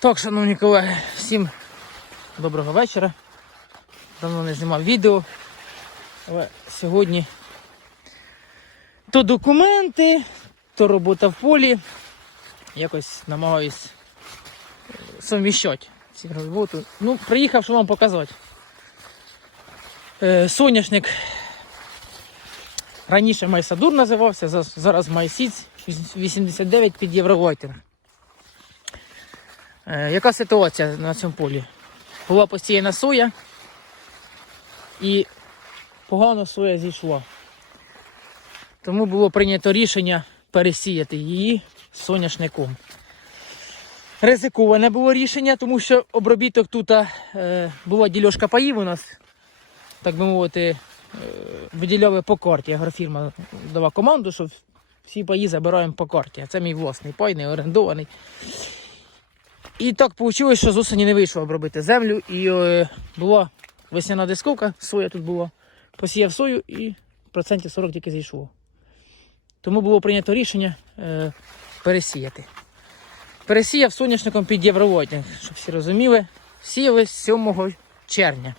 Так, шановні колеги, всім доброго вечора. Давно не знімав відео. Але сьогодні то документи, то робота в полі. Якось намагаюсь е, совміщати ці роботи. Ну, приїхав, щоб вам показати. Е, соняшник раніше Майсадур називався, зараз Майсіць 89 під Євровайтер. Е, яка ситуація на цьому полі? Була посіяна соя і погано соя зійшла. Тому було прийнято рішення пересіяти її соняшником. Ризиковане було рішення, тому що обробіток тут е, була дільошка паїв у нас, так би мовити, е, виділяли по карті. Агрофірма дала команду, що всі паї забираємо по карті. Це мій власний пай, не орендований. І так вийшло, що з не вийшло обробити землю. І е, була весняна дисковка, соя тут була. Посіяв сою і процентів 40 тільки зійшло. Тому було прийнято рішення е, пересіяти. Пересіяв соняшником під євроводник, щоб всі розуміли. Сіяли 7 червня.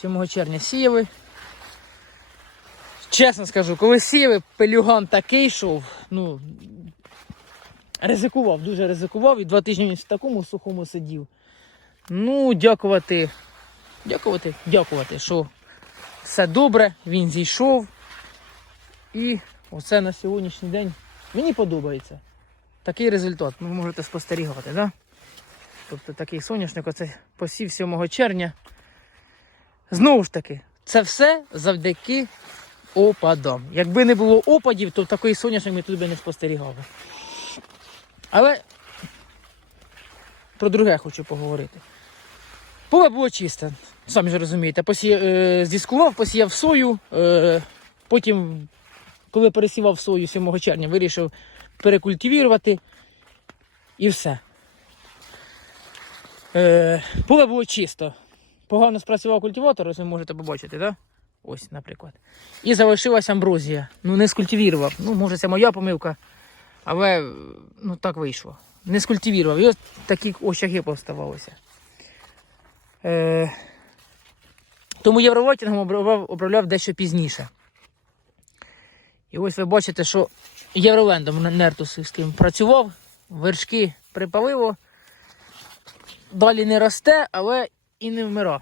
7 червня сіяли. Чесно скажу, коли сіяли, пелюган такий йшов, ну, ризикував, дуже ризикував, і два тижні він в такому сухому сидів. Ну, дякувати, дякувати, дякувати, що все добре, він зійшов. І оце на сьогоднішній день мені подобається. Такий результат, ви можете спостерігати, да? Тобто такий соняшник, оце посів 7 червня. Знову ж таки, це все завдяки опадам. Якби не було опадів, то такий соняшник ми тут би не спостерігали. Але про друге хочу поговорити. Поле було чисте, самі ж розумієте. Посія... Е, зіскував, посіяв сою, е, потім, коли пересівав сою 7 червня, вирішив перекультивувати і все. Е, поле було чисто. Погано спрацював культиватор, ось ви можете побачити, так? Ось, наприклад. І залишилась амброзія. Ну, не скультивірував. Ну, може, це моя помилка. Але ну так вийшло. Не скультивірував. І ось такі ощаги поставалися. Е, тому євровотінгом обробляв, обробляв дещо пізніше. І ось ви бачите, що євролендом нертусівським працював, вершки припалило. Далі не росте, але і не вмира.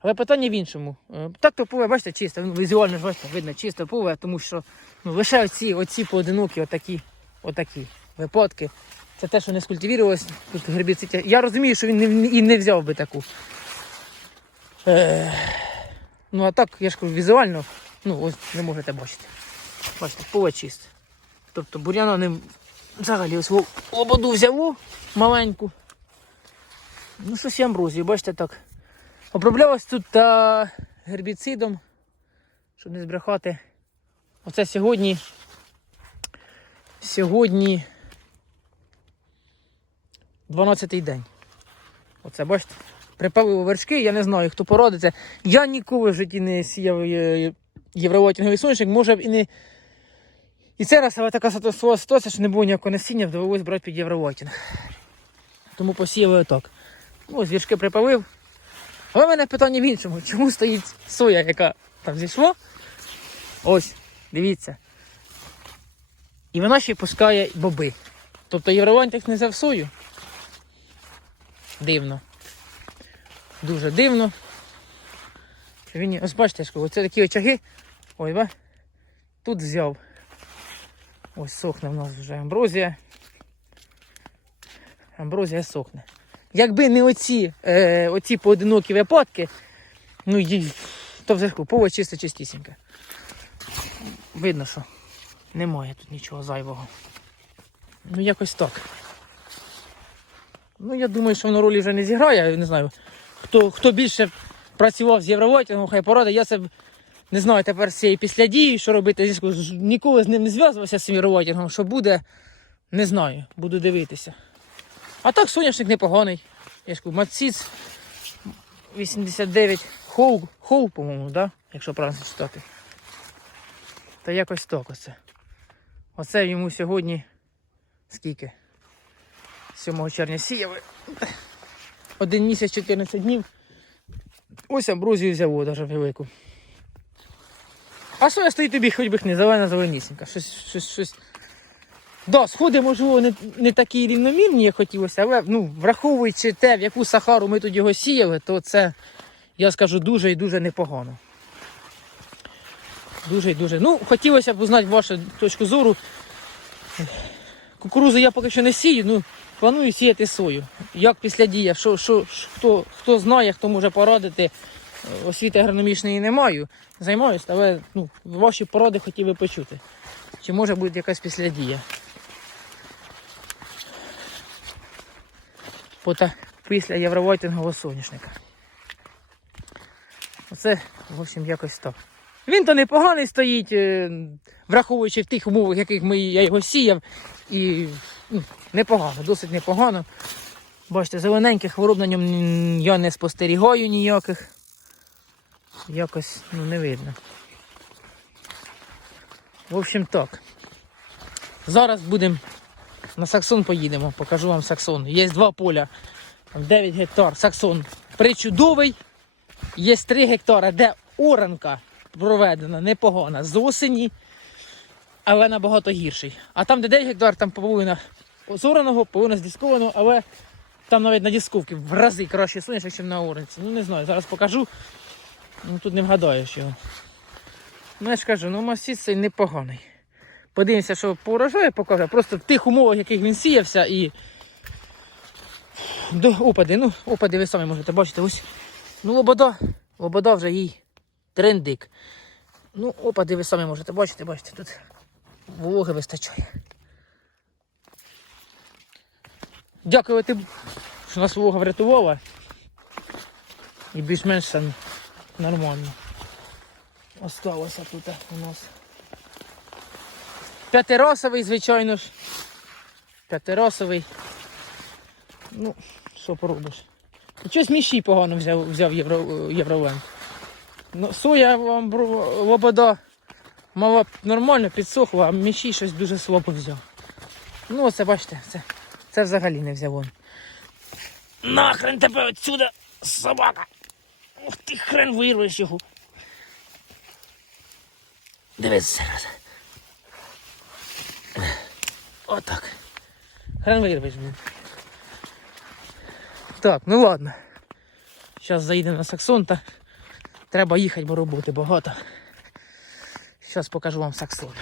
Але питання в іншому. Е, Так то поле, бачите, чисте, ну, візуально ж бачите, видно чисте поле, тому що ну, лише оці, оці поодинокі, отакі, отакі випадки. Це те, що не скультивірувалось, тут гербіцид. Я розумію, що він не, і не взяв би таку. Е, ну а так, я ж кажу, візуально, ну ось ви можете бачити. Бачите, поле чисте. Тобто бур'яна не взагалі ось лободу взяло маленьку. Ну, щось амброзію, бачите так. Оброблялось тут та гербіцидом, щоб не збрехати. Оце сьогодні. Сьогодні 12-й день. Оце бачите? Припалили вершки, я не знаю, хто порадиться. Я ніколи в житті не сіяв е, євровотінговий соняшник, може б і не. І це раз, але така ситуа- ситуація, що не було ніякого насіння, довелось брати під євровотінг. Тому посіяли отак. Ну, ось віршки припалив. Але в мене питання в іншому. Чому стоїть соя, яка там зійшла? Ось, дивіться. І вона ще пускає боби. Тобто євровантик не взяв сою. Дивно. Дуже дивно. Він, ось бачите, оце такі очаги. Ой, ба. Тут взяв. Ось сохне в нас вже амброзія. Амброзія сохне. Якби не оці, е, оці поодинокі випадки, ну то вже поле чисто чистісіньке. Видно, що немає тут нічого зайвого. Ну, якось так. Ну, я думаю, що воно ролі вже не зіграє. Я не знаю, хто, хто більше працював з Євровотінгом, хай порада. Я це не знаю тепер з цієї після дії, що робити. Ніколи з ним не зв'язувався з цим Що буде, не знаю, буду дивитися. А так соняшник непоганий. Я ж кажу, Мациц 89 Хоу, Хоу, по-моєму, да? якщо правильно читати. Та якось так оце. Оце йому сьогодні скільки? 7 червня сіяли. Один місяць 14 днів. Ось амброзію взяв даже велику. А що я стою тобі, хоч би не зелена зеленісінька. Щось, щось, щось. Да, сходи, можливо, не, не такі рівномірні, як хотілося, але ну, враховуючи те, в яку сахару ми тут його сіяли, то це, я скажу, дуже і дуже непогано. Дуже і дуже. Ну, хотілося б узнати вашу точку зору. Кукурузу я поки що не сію, ну планую сіяти сою. Як після дія, що, що, хто, хто знає, хто може порадити, освіти агрономічної не маю. Займаюся, але ну, ваші поради хотів би почути. Чи може бути якась післядія? Пота після євровойтингового соняшника. Оце, в общем, якось так. Він то непоганий стоїть, е, враховуючи в тих умовах, в яких ми, я його сіяв. І ну, непогано, досить непогано. Бачите, зелененьких хвороб на ньому я не спостерігаю ніяких. Якось ну, не видно. В общем так. Зараз будемо на Саксон поїдемо, покажу вам Саксон. Є два поля, 9 гектар. Саксон причудовий. Є 3 гектари, де оранка проведена непогана з осені, але набагато гірший. А там, де 9 гектар, там половина озораного, половина здіскованого, але там навіть на дісковці в рази краще сонячно, ніж на оранці. Ну не знаю, зараз покажу. Ну тут не вгадаєш його. Ну я ж кажу, ну масіт цей непоганий. Подивимося, що по урожаю покаже. Просто в тих умовах, в яких він сіявся і. До опади, ну, опади ви самі можете бачити. Ось. Ну, лобода, лобода вже їй трендик. Ну, опади ви самі можете бачити, бачите, тут вологи вистачає. Дякувати, що нас волога врятувала. І більш-менш нормально. Осталося тут у нас. П'ятиросовий, звичайно ж. П'ятиросовий. Ну, що поробиш. Щось міші погано взяв, взяв євро, євровент. Ну, соя вам лобода мала нормально підсохла, а міші щось дуже слабо взяв. Ну, оце бачите, це, це взагалі не взяв он. Нахрен тебе отсюда, собака! Ух ти хрен вирвеш його. Дивись зараз. Отак. Хрен вирвеш, блін. Так, ну ладно. Зараз заїдемо на Саксон, та треба їхати, бо роботи багато. Зараз покажу вам Саксон.